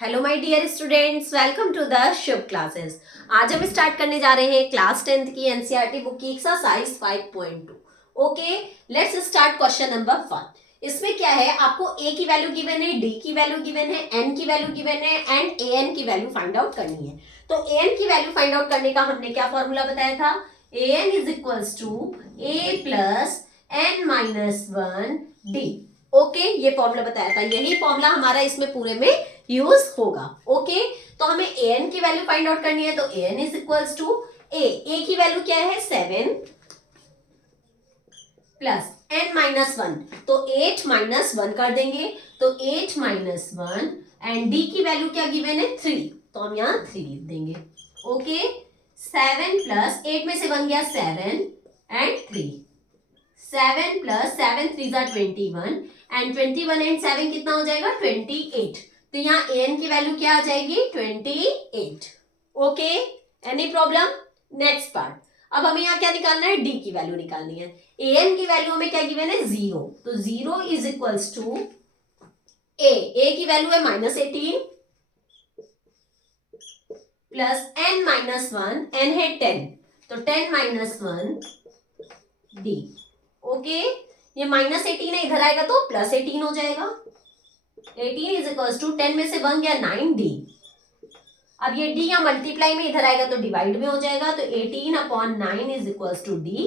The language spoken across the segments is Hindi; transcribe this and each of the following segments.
Hello my dear students, welcome to the Shubh classes. आज हम स्टार्ट करने जा रहे हैं क्लास 10th की एनसीईआरटी बुक की exercise 5.2। Okay, let's start question number 1। इसमें क्या है, आपको a की वैल्यू गिवन है, d की वैल्यू गिवन है, n की वैल्यू गिवन है एंड an की वैल्यू फाइंड आउट करनी है। तो an की वैल्यू फाइंड आउट करने का हमने क्या फॉर्मूला बताया था, an is equals to a plus n minus 1 d। Okay, ये फॉर्मूला बताया था, यही फॉर्मूला हमारा इसमें पूरे में यूज होगा। ओके, तो हमें an की वैल्यू फाइंड आउट करनी है, तो an is equals to a की वैल्यू क्या है 7 प्लस n माइनस 1, तो 8 माइनस 1 कर देंगे, तो 8 माइनस 1 एंड d की वैल्यू क्या गिवन है 3, तो हम यहाँ 3 लिख देंगे। ओके, 7 प्लस 8 में से बन गया 7 and 3, 7 plus 7 3 jar 21 and 21 and 7 कितना हो जाएगा 28। तो यहाँ an की वैल्यू क्या आ जाएगी 28। Okay, any problem? Next part, अब हमें यहाँ क्या निकालना है, d की वैल्यू निकालनी है। an की वैल्यू हमें क्या गिवन है 0, तो 0 इज इक्वल्स टू a की वैल्यू है -18 प्लस n माइनस 1, n है 10, तो 10 माइनस 1 d। ओके, ये -18 है, इधर आएगा तो +18 हो जाएगा। 18 इज इक्वल्स टू 10 में से बन गया 9d। अब ये d या मल्टीप्लाई में इधर आएगा तो डिवाइड में हो जाएगा, तो 18 upon 9 is equals to d।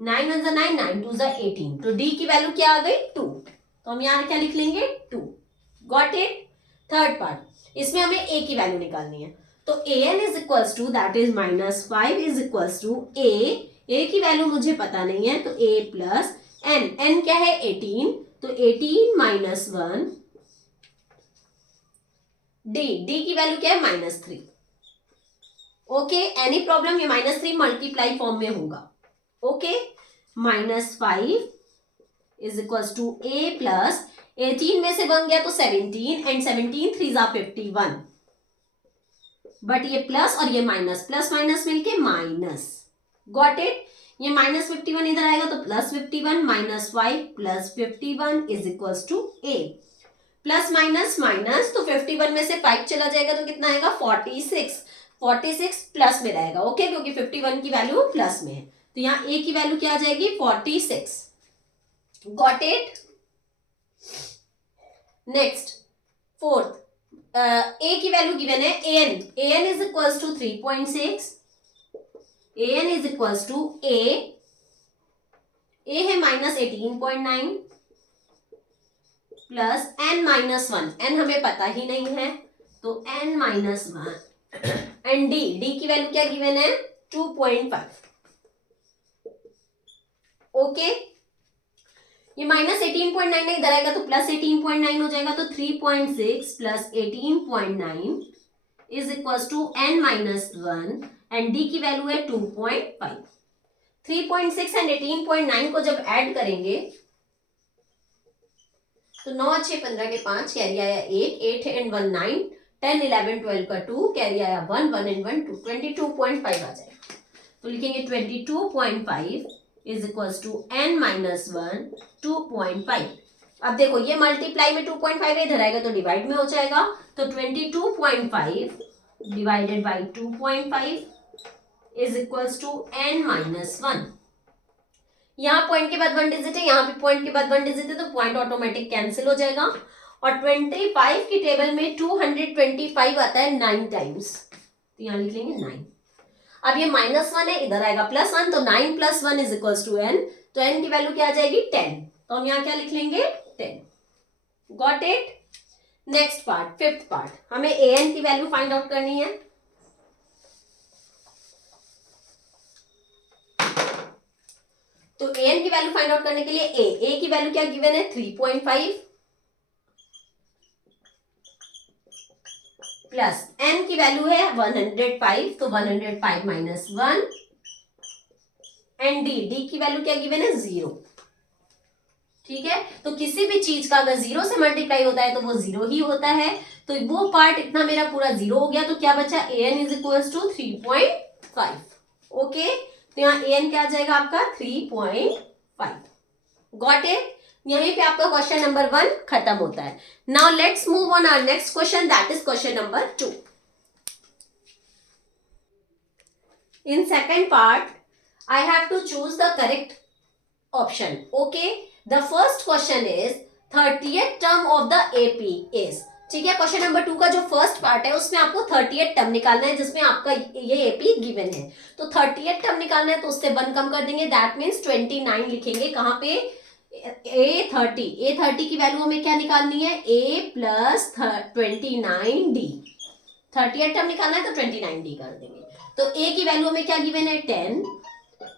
9 1 9, 9 2 18, तो d की वैल्यू क्या आ गई 2, तो हम यहाँ क्या लिख लेंगे 2। Got it? थर्ड पार्ट, इसमें हमें a की वैल्यू निकालनी है, तो an is equals to that is -5 is equals to a की वैल्यू मुझे पता नहीं है, तो a प्लस n क्या है 18, तो 18 माइनस 1 d की वैल्यू क्या है -3। Okay, any problem? ये -3 मल्टीप्लाई फॉर्म में होगा। Okay, -5 is equals to a plus 18 में से बन गया तो 17 एंड 17 3 जार 51, बट ये प्लस और ये माइनस, प्लस माइनस मिलके माइनस। Got it? ये -51 इधर आएगा तो +51 -5 plus 51 is equals to a। Plus minus minus, तो 51 में से 5 चला जाएगा तो कितना आएगा 46, 46 प्लस में रहेगा। ओके, क्योंकि 51 की वैल्यू प्लस में है, तो यहाँ a की वैल्यू क्या आ जाएगी 46। Got it? Next fourth, a की वैल्यू गिवन है an is equals to 3.6, an is equals to a है -18.9 प्लस n माइनस 1, n हमें पता ही नहीं है, तो n माइनस 1 एंड d की वैल्यू क्या गिवन है 2.5। ओके, ये -18.9 इधर आएगा तो +18.9 हो जाएगा, तो 3.6 plus 18.9 is equals to n minus 1 and d की वैल्यू है 2.5। 3.6 एंड 18.9 को जब ऐड करेंगे तो 9 6 15 के 5, कैरी आया 1, 8 एंड 1 9, 10 11 12 का 2, कैरी आया 1 1 एंड 1 2, 22.5 आ जाएगा। तो लिखेंगे 22.5 is equals to n minus 1 2.5। अब देखो ये मल्टीप्लाई में 2.5 है, इधर आएगा तो डिवाइड में हो जाएगा, तो 22.5 divided by 2.5 is equals to n minus 1। यहाँ पॉइंट के बाद 1 डिजिट है, यहाँ भी पॉइंट के बाद 1 डिजिट है, तो पॉइंट ऑटोमेटिक कैंसिल हो जाएगा। और 25 की टेबल में 225 आता है 9 टाइम्स, तो यहाँ लिख लेंगे 9। अब ये -1 है, इधर आएगा +1, तो 9 plus 1 is equals to n, तो n की वैल्यू क्या आ जाएगी 10, तो हम यहाँ क्या लिख लेंगे 10। Got it? Next part, fifth part, हमें an की वैल्यू फाइंड आउट करनी है। तो an की वैल्यू फाइंड आउट करने के लिए a की वैल्यू क्या गिवन है 3.5 प्लस n की वैल्यू है 105, तो 105 माइनस 1 एंड d की वैल्यू क्या गिवन है 0। ठीक है, तो किसी भी चीज का अगर 0 से मल्टीप्लाई होता है तो वो 0 ही होता है, तो वो पार्ट इतना मेरा पूरा 0 हो गया, तो क्या बचा an is equals to 3.5। Okay, तो यहाँ an क्या आ जाएगा आपका 3.5। Got it? यहीं पे आपका क्वेश्चन नंबर 1 खत्म होता है. Now let's move on our next question, that is question number 2. In second part, I have to choose the correct option. Okay, the first question is 30th term of the AP is. ठीक है, क्वेश्चन नंबर 2 का जो फर्स्ट पार्ट है उसमें आपको 30th टर्म निकालना है, जिसमें आपका ये एपी गिवन है. तो 30th टर्म निकालना है तो उससे 1 कम कर देंगे, दैट मीन्स 29 लिखेंगे. कहाँ पे? A30 की वैल्यू हमें क्या निकालनी है? A plus 29D. 30th term निकालना है तो 29D कर देंगे. तो A की वैल्यू हमें क्या गिवन है? 10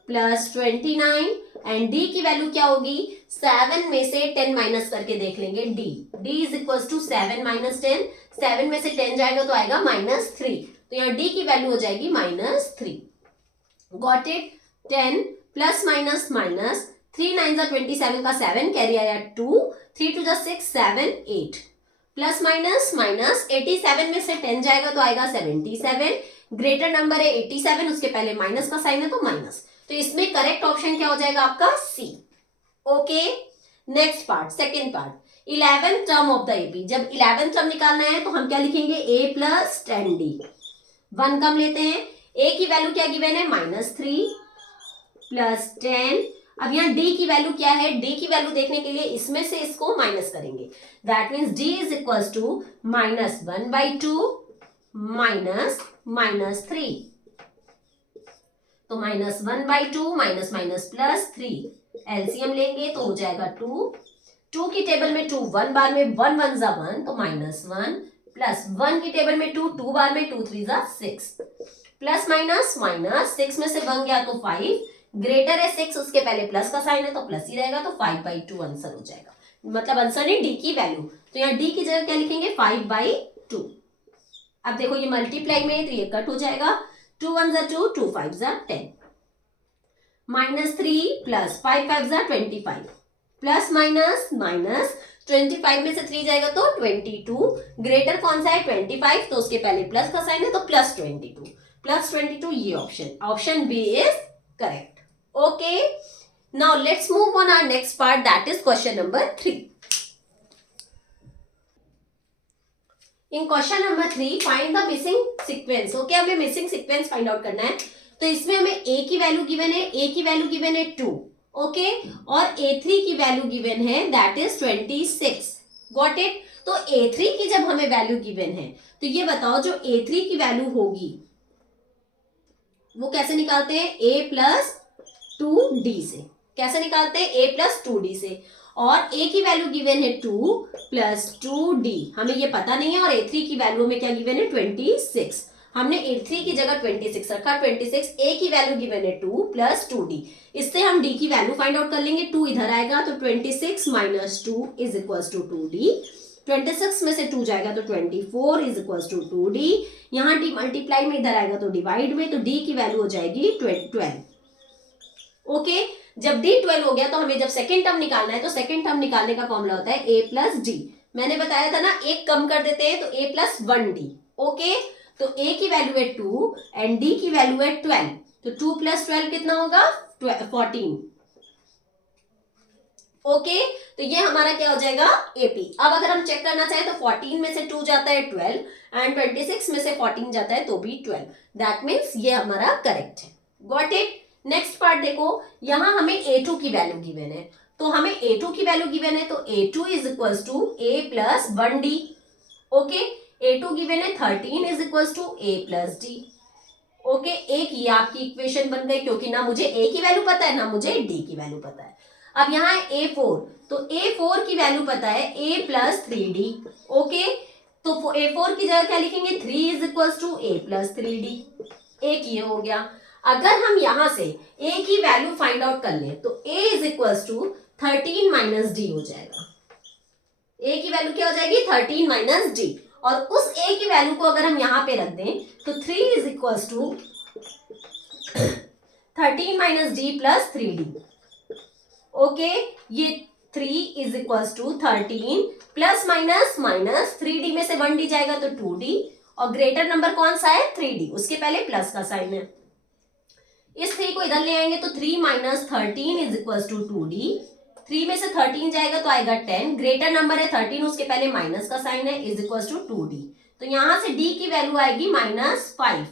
प्लस 29 एंड D की वैल्यू क्या होगी? 7 में से 10 माइनस करके देख लेंगे. D is equal to 7 minus 10. 7 में से 10 जाएगा तो आएगा -3. तो यहाँ D की वैल्यू हो जाएगी -3. Got it? 10 plus minus minus 3 9 जा 27 का 7 कैरी आया 2. 3 2 जा 6 7 8 प्लस माइनस माइनस 87 में से 10 जाएगा तो आएगा 77. ग्रेटर नंबर है 87, उसके पहले माइनस का साइन है तो माइनस. तो इसमें करेक्ट ऑप्शन क्या हो जाएगा आपका? See. Okay, next part, second part, 11th term of the AP. जब 11th टर्म निकालना है तो हम क्या लिखेंगे? A plus 10D. 1 कम लेते हैं. A की वैल्यू क्या गिवन है? -3 प्लस 10. अब यहाँ D की वैल्यू क्या है? D की वैल्यू देखने के लिए इसमें से इसको माइनस करेंगे. That means D is equal to -1/2 minus -3. तो -1/2 माइनस माइनस प्लस 3. एलसीएम लेंगे तो हो जाएगा 2. 2 की टेबल में 2 1 बार में 1 1 जा 1 तो -1 प्लस 1 की टेबल में 2 2 बार में 2 3 जा 6 प्लस माइनस माइनस 6 में से 1 गया तो 5. ग्रेटर है 6, उसके पहले प्लस का साइन है तो प्लस ही रहेगा. तो 5/2 आंसर हो जाएगा. मतलब आंसर है डी की वैल्यू. तो यहाँ डी की जगह क्या लिखेंगे? 5/2. अब देखो ये मल्टीप्लाई में है तो ये कट हो जाएगा. 2 1 जा 2 2 5 जा 10 -3 प्लस 5 5 जा 25 प्लस माइनस माइनस 25 में से 3 जाएगा तो 22. ग्रेटर कौन सा है? 25. तो उसके पहले प्लस का साइन है तो +22 ये option B is correct. Okay, now let's move on our next part, that is question number 3. In question number 3 find the missing sequence. Okay, हमें मिसिंग सीक्वेंस फाइंड आउट करना है. तो इसमें हमें A की वैल्यू गिवन है, A की वैल्यू गिवन है 2. ओके, और A3 की वैल्यू गिवन है दैट इज 26. Got it? तो A3 की जब हमें वैल्यू गिवन है तो ये बताओ जो A3 की वैल्यू होगी वो कैसे निकालते हैं? A प्लस 2D से. कैसे निकालते हैं? A प्लस 2D से. और A की वैल्यू गिवन है 2 प्लस 2D. हमें ये पता नहीं है. और A3 की वैल्यू में क्या गिवन है? 26. हमने A3 की जगह 26 रखा. 26. A की वैल्यू गिवन है 2 प्लस 2D. इससे हम D की वैल्यू फाइंड आउट कर लेंगे. 2 इधर आएगा तो 26 minus 2 is equal to 2D. 26 में से 2 जाएगा तो 24 इज इक्वल टू 2D. यहाँ D मल्टीप्लाई में इधर आएगा तो डिवाइड में, तो D की वैल्यू हो जाएगी 12. ओके, जब D 12 हो गया तो हमें जब सेकेंड टर्म निकालना है तो सेकेंड टर्म निकालने का फॉर्मूला होता है A प्लस D. मैंने बताया था ना, एक कम कर देते हैं तो A प्लस 1D. ओके, तो A की वैल्यू है 2 एंड D की वैल्यू है 12. तो 2 प्लस 12 कितना होगा? 14. ओके, तो ये हमारा क्या हो जाएगा? AP. अब अगर हम चेक करना चाहें तो 14 में से 2 जाता है 12 एंड 26 में से 14 जाता है तो भी 12. दैट मीन्स ये हमारा करेक्ट है. Got it? नेक्स्ट पार्ट देखो, यहां हमें A2 की वैल्यू गिवन है. तो हमें A2 की वैल्यू गिवन है तो A2 is equal to A plus 1D. Okay, A2 given है 13 is equal to A plus D. Okay, एक ये आपकी इक्वेशन बन गई क्योंकि ना मुझे A की वैल्यू पता है ना मुझे D की वैल्यू पता है. अब यहाँ है A4, तो A4 की वैल्यू पता है A प्लस 3D. ओके, तो A4 की जगह क्या लिखेंगे? 3 is equal to A plus 3D. एक ये हो गया. अगर हम यहां से A की वैल्यू फाइंड आउट कर लें तो A is equal to 13 minus D हो जाएगा. A की वैल्यू क्या हो जाएगी? 13 माइनस D. और उस A की वैल्यू को अगर हम यहां पे रख दें तो 3 is equal to 13 minus D plus 3D. Okay, ये 3 is equal to 13 plus minus minus 3D में से 1D जाएगा तो 2D. और ग्रेटर नंबर कौन सा है? 3D. उसके पहले प्लस का साइन है. इस 3 को इधर ले आएंगे तो 3 minus 13 is equal to 2D. 3 में से 13 जाएगा तो आएगा 10, ग्रेटर नंबर है 13, उसके पहले माइनस का साइन है, इज इक्वल टू 2d। तो यहां से d की वैल्यू आएगी -5।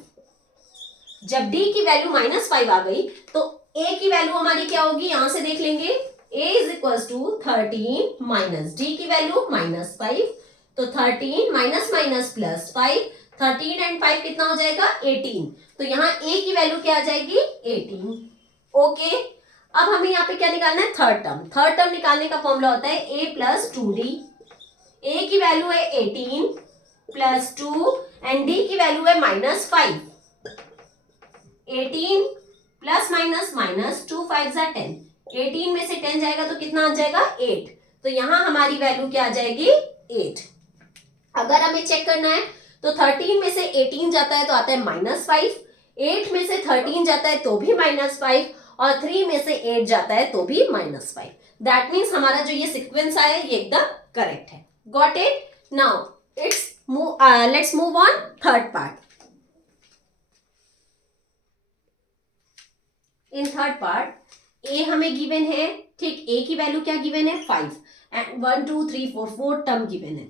जब d की वैल्यू -5 आ गई तो a की वैल्यू हमारी क्या होगी, यहां से देख लेंगे, a is equal to 13 minus d की वैल्यू -5, तो 13 माइनस माइनस प्लस 5, 13 एंड 5 कितना हो जाएगा 18। तो यहाँ a की वैल्यू क्या आ जाएगी 18। ओके, अब हमें यहाँ पे क्या निकालना है, थर्ड टर्म। थर्ड टर्म निकालने का फॉर्मूला होता है a प्लस 2d। a की वैल्यू है 18 प्लस 2 एंड d की वैल्यू है -5। 18 प्लस माइनस माइनस 2 5 जा 10, 18 में से 10 जाएगा तो कितना आ जाएगा 8। तो यहाँ हमारी वैल्यू क्या आ जाएगी 8। अगर हमें चेक करना है तो 13 में से 18 जाता है तो आता है -5, 8 में से 13 जाता है तो भी -5 और 3 में से 8 जाता है तो भी -5। दैट मीन्स हमारा जो ये सीक्वेंस आया ये एकदम करेक्ट है। Got it? Now let's move on third part. In third part A हमें गिवन है, ठीक, ए की वैल्यू क्या गिवन है 5 एंड 1 2 3 4 4 टर्म गिवन है।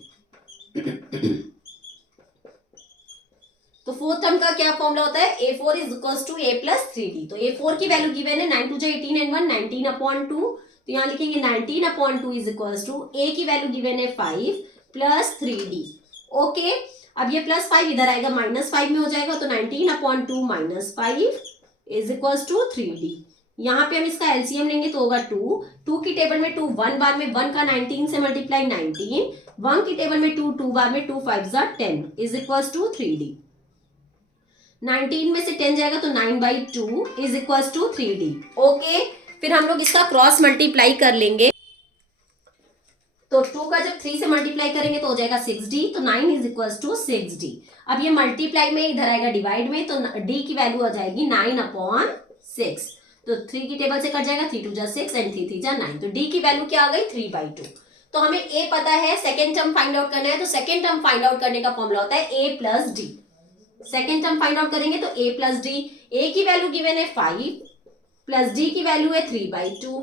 तो फोर्थ टर्म का क्या फॉर्मूला होता है, a4 is equals to a plus 3d। तो a4 की वैल्यू गिवन है 9 2 18 एंड 1 19/2। तो यहाँ लिखेंगे 19/2 इज इक्वल्स टू a की वैल्यू गिवन है 5 प्लस 3d। ओके, अब ये +5 इधर आएगा -5 में हो जाएगा, तो 19/2 -5 इज इक्वल्स टू 3d। यहाँ पे हम इसका एलसीएम लेंगे तो होगा 2, 2 की टेबल में 2 1 बार में, 1 का 19 से मल्टीप्लाई 19, 1 की टेबल में 2 2 बार में, 2 5 10 इज इक्वल्स टू 3d। 19 में से 10 जाएगा तो 9/2 is equals to 3d। Okay, फिर हम लोग इसका क्रॉस मल्टीप्लाई कर लेंगे, तो 2 का जब 3 से मल्टीप्लाई करेंगे तो हो जाएगा 6d, तो 9 इज इक्वल्स टू 6d। अब ये मल्टीप्लाई में इधर आएगा डिवाइड में, तो d की वैल्यू आ जाएगी 9/6। तो 3 की टेबल से कट जाएगा, 3 2 जा 6 एंड 3 3 जा 9, तो d की वैल्यू क्या आ गई 3/2। तो हमें a पता है, सेकेंड टर्म फाइंड आउट करना है, तो सेकेंड टर्म फाइंड आउट करने का फॉर्मूला होता है a plus d। Second term find out करेंगे तो a प्लस डी, a की वैल्यू गिवन है 5 प्लस d की वैल्यू है 3/2।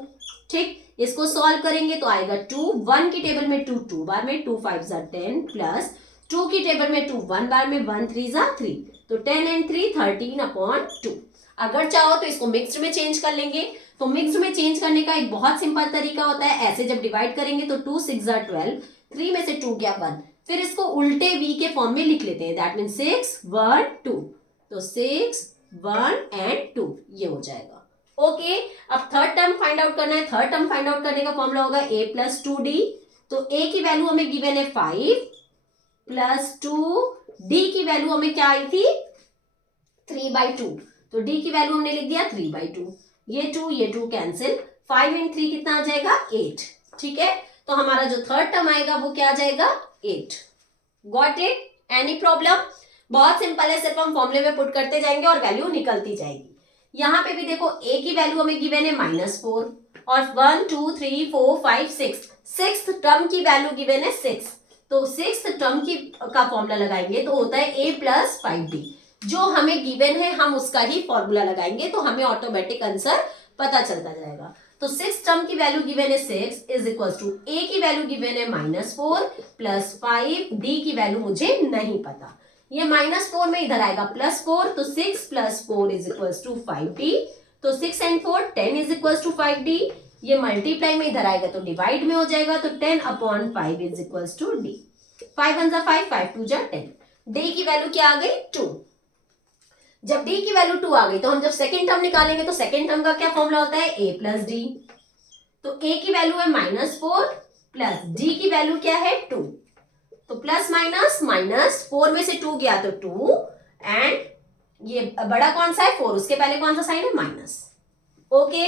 ठीक, इसको सॉल्व करेंगे तो आएगा 2, 1 की टेबल में 2 2 बार में, 2 5 जा 10 प्लस 2 की टेबल में 2 1 बार में, 1 3 जा 3, तो 10 एंड 3 13/2। अगर चाहो तो इसको मिक्स्ड में चेंज कर लेंगे, तो मिक्स्ड में चेंज करने का एक बहुत सिंपल तरीका होता है, ऐसे जब डिवाइड करेंगे तो 2 6 जा 12, 3 में से 2 गया 1, फिर इसको उल्टे v के फॉर्म में लिख लेते हैं, दैट मीन 6 1 2, तो 6 1 एंड 2 ये हो जाएगा। ओके, अब थर्ड टर्म फाइंड आउट करना है। थर्ड टर्म फाइंड आउट करने का फॉर्मूला होगा a प्लस 2d। तो a की वैल्यू हमें गिवन है 5 प्लस 2, d की वैल्यू हमें क्या आई थी 3/2, तो d की वैल्यू हमने लिख दिया 3/2, ये 2 कैंसिल, 5 एंड 3 कितना आ जाएगा 8। ठीक है, तो हमारा जो थर्ड टर्म आएगा वो क्या आ जाएगा 8। Got it? Any problem? बहुत सिंपल है, सिर्फ हम फॉर्मूले में पुट करते जाएंगे और वैल्यू निकलती जाएगी। यहाँ पे भी देखो a की वैल्यू हमें गिवन है -4 और 1 2 3 4 5 6, सिक्स्थ टर्म की वैल्यू गिवन है 6, तो सिक्स्थ टर्म की का फॉर्मूला लगाएंगे तो होता है a प्लस 5d। जो हमें गिवन है हम उसका ही फॉर्मूला लगाएंगे तो हमें ऑटोमेटिक आंसर पता चलता जाएगा। तो सिक्स टर्म की वैल्यू गिवन है 6 इज इक्वल टू a की वैल्यू गिवन है -4 प्लस 5, d की वैल्यू मुझे नहीं पता, ये -4 में इधर आएगा +4, तो 6 + 4 इज इक्वल टू 5d, तो 6 and 4 10 is equal to 5d, ये मल्टीप्लाई में इधर आएगा तो डिवाइड में हो जाएगा, तो 10/5 इज इक्वल टू d। 5 1 जा 5, 5 2 जा 10, d की वैल्यू क्या आ गई 2। जब d की वैल्यू 2 आ गई तो हम जब सेकेंड टर्म निकालेंगे तो सेकेंड टर्म का क्या फॉर्मूला होता है a प्लस d। तो a की वैल्यू है -4 प्लस d की वैल्यू क्या है 2, तो प्लस माइनस माइनस, 4 में से 2 गया तो 2 एंड ये बड़ा कौन सा है 4, उसके पहले कौन सा साइन है माइनस। ओके,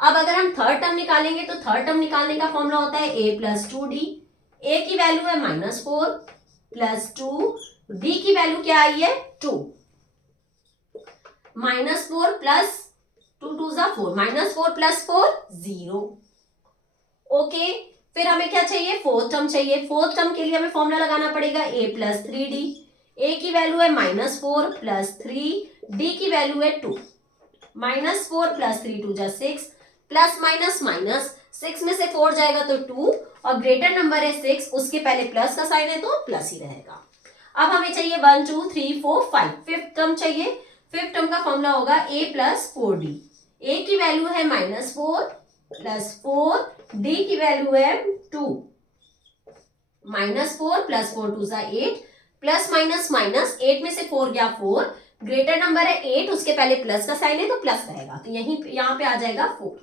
अब अगर हम थर्ड टर्म निकालेंगे तो थर्ड टर्म निकालने का फॉर्मूला होता है a प्लस 2d। a की वैल्यू है -4 प्लस 2, d की वैल्यू क्या आई है 2, -4 प्लस 2 2 जा 4, -4 प्लस 4 0। ओके, फिर हमें क्या चाहिए फोर्थ टर्म चाहिए। फोर्थ टर्म के लिए हमें फॉर्मूला लगाना पड़ेगा a प्लस 3d। a की वैल्यू है -4 प्लस 3, d की वैल्यू है 2, -4 प्लस 3 2 जा 6, प्लस माइनस माइनस 6 में से 4 जाएगा तो 2 और ग्रेटर नंबर है 6, उसके पहले प्लस का साइन है तो प्लस ही रहेगा। अब हमें चाहिए 1 2 3 4 5, फिफ्थ टर्म चाहिए। फिफ्थ टर्म का फॉर्मूला होगा a प्लस 4d। a की वैल्यू है -4 प्लस 4, d की वैल्यू है 2। -4 प्लस 4 2 जा 8, प्लस माइनस माइनस 8 में से 4 गया 4, ग्रेटर नंबर है 8, उसके पहले प्लस का साइन है तो प्लस रहेगा, तो यहीं यहाँ पे आ जाएगा 4।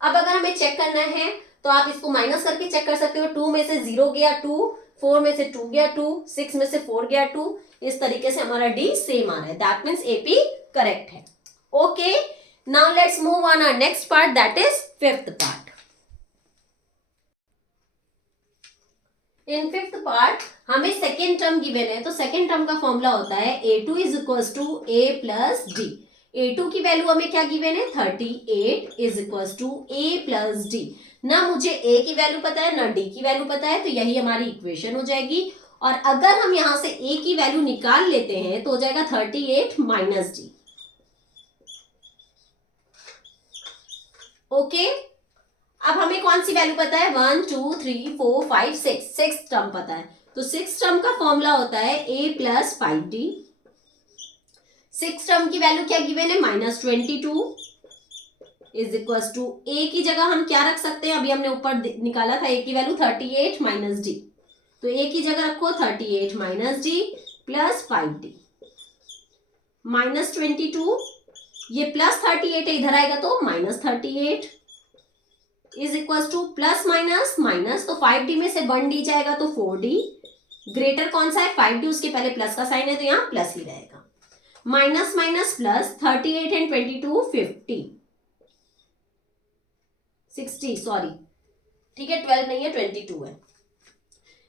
अब अगर हमें चेक करना है तो आप इसको माइनस करके चेक कर सकते हो। 2 में से 0 गया 2, 4 में से 2 गया 2, 6 में से 4 गया 2, इस तरीके से हमारा डी सेम आ रहा है। दैट मीन्स एपी करेक्ट है। Okay, now let's move on our next part, that is fifth part. In fifth part हमें सेकेंड टर्म गिवन है, तो सेकेंड टर्म का फॉर्मूला होता है a2 is equals to a plus D. a2 की वैल्यू हमें क्या गिवन है 38 is equals to a plus D. ना मुझे a की वैल्यू पता है ना d की वैल्यू पता है, तो यही हमारी इक्वेशन हो जाएगी। और अगर हम यहां से a की वैल्यू निकाल लेते हैं तो हो जाएगा 38 माइनस डी। ओके, अब हमें कौन सी वैल्यू पता है 1 2 3 4 5 6, सिक्स टर्म पता है, तो सिक्स टर्म का फॉर्मूला होता है a plus 5d। Six term की वैल्यू क्या गिवन है -22 इज इक्वल्स टू a की जगह हम क्या रख सकते हैं, अभी हमने ऊपर निकाला था a की वैल्यू 38 माइनस डी, तो a की जगह रखो 38 माइनस डी प्लस 5d। -22 ये प्लस 38 है, इधर आएगा तो -38 is equals two plus minus minus, तो 5d में से 1d जाएगा तो 4d। ग्रेटर कौन सा है 5d, उसके पहले प्लस का साइन है तो यहाँ प्लस ही रहेगा। Minus minus plus, 38 and 22 50 60 sorry, ठीक है 12 नहीं है 22 है।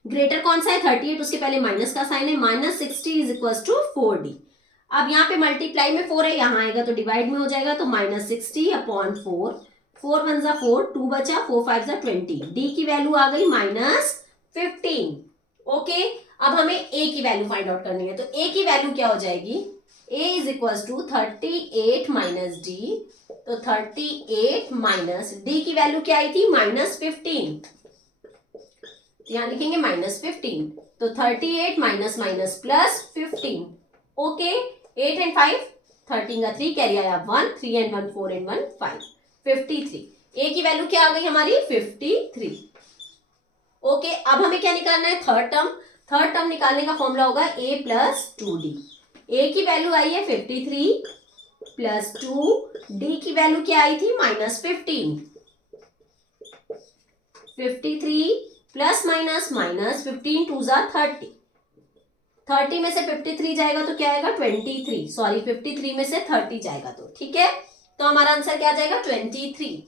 ग्रेटर कौन सा है 38, उसके पहले माइनस का साइन है, -60 इज इक्वल्स टू 4d। अब यहाँ पे मल्टीप्लाई में 4 है, यहाँ आएगा तो डिवाइड में हो जाएगा, तो -60 अपॉन 4, 4 1 जा 4, 2 बचा, 4 5 जा 20, डी की वैल्यू आ गई -15। ओके, अब हमें ए की वैल्यू फाइंड आउट करनी है, तो ए की वैल्यू क्या हो जाएगी a is equals to 38 minus D, तो 38 माइनस डी की वैल्यू क्या आई थी -15, यहाँ लिखेंगे -15, तो 38 minus minus plus 15। Okay, 8 and 5 13 का 3 कैरी आया 1, 3 एंड 1 4 एंड 1 5, 53। ए की वैल्यू क्या आ गई हमारी 53। ओके, अब हमें क्या निकालना है थर्ड टर्म। थर्ड टर्म निकालने का फॉर्मूला होगा a प्लस 2d। a की वैल्यू आई है 53 प्लस 2, d की वैल्यू क्या आई थी -15, 53 प्लस माइनस माइनस 15 2 जा 30, 30 में से 53 जाएगा तो क्या आएगा 23, सॉरी 53 में से 30 जाएगा तो ठीक है, तो हमारा आंसर क्या आ जाएगा 23।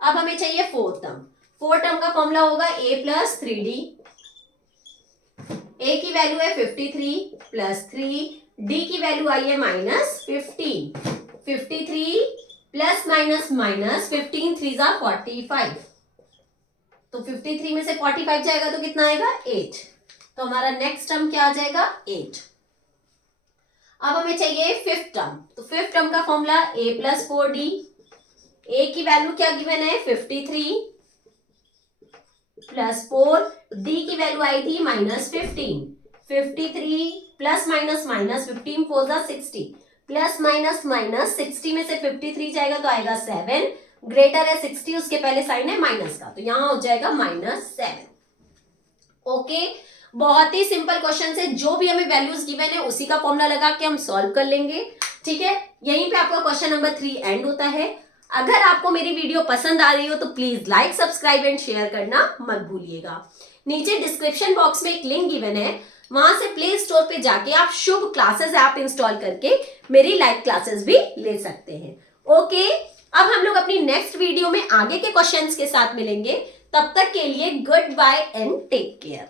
अब हमें चाहिए फोर्थ टर्म। फोर्थ टर्म का फॉर्मूला होगा a प्लस 3d। a की वैल्यू है 53 प्लस 3, d की वैल्यू आई है -15, 53 प्लस माइनस माइनस 15 3 जा 45, तो 53 में से 45 जाएगा तो कितना आएगा 8, तो हमारा नेक्स्ट टर्म क्या आ जाएगा 8। अब हमें चाहिए फिफ्थ टर्म, तो फिफ्थ टर्म का formula a plus 4d। a की वैल्यू क्या गिवन है 53 प्लस 4, d की वैल्यू आई थी -15, 53 प्लस माइनस माइनस 15 4 जा 60, प्लस माइनस माइनस 60 में से 53 जाएगा तो आएगा 7, ग्रेटर है 60, उसके पहले साइन है माइनस का, तो यहां हो जाएगा -7। ओके, बहुत ही सिंपल क्वेश्चन है, जो भी हमें वैल्यूज गिवन है उसी का फॉर्मूला लगा के हम सॉल्व कर लेंगे। ठीक है, यहीं पे आपका क्वेश्चन नंबर 3 एंड होता है। अगर आपको मेरी वीडियो पसंद आ रही हो तो please like subscribe and share करना मत भूलिएगा। नीचे डिस्क्रिप्शन बॉक्स में एक लिंक गिवन है, वहां से प्ले स्टोर पे जाके आप शुभ क्लासेस ऐप इंस्टॉल करके मेरी लाइव क्लासेस भी ले सकते हैं। ओके, अब हम लोग अपनी नेक्स्ट वीडियो में आगे के क्वेश्चंस के साथ मिलेंगे। तब तक के लिए good bye and take care.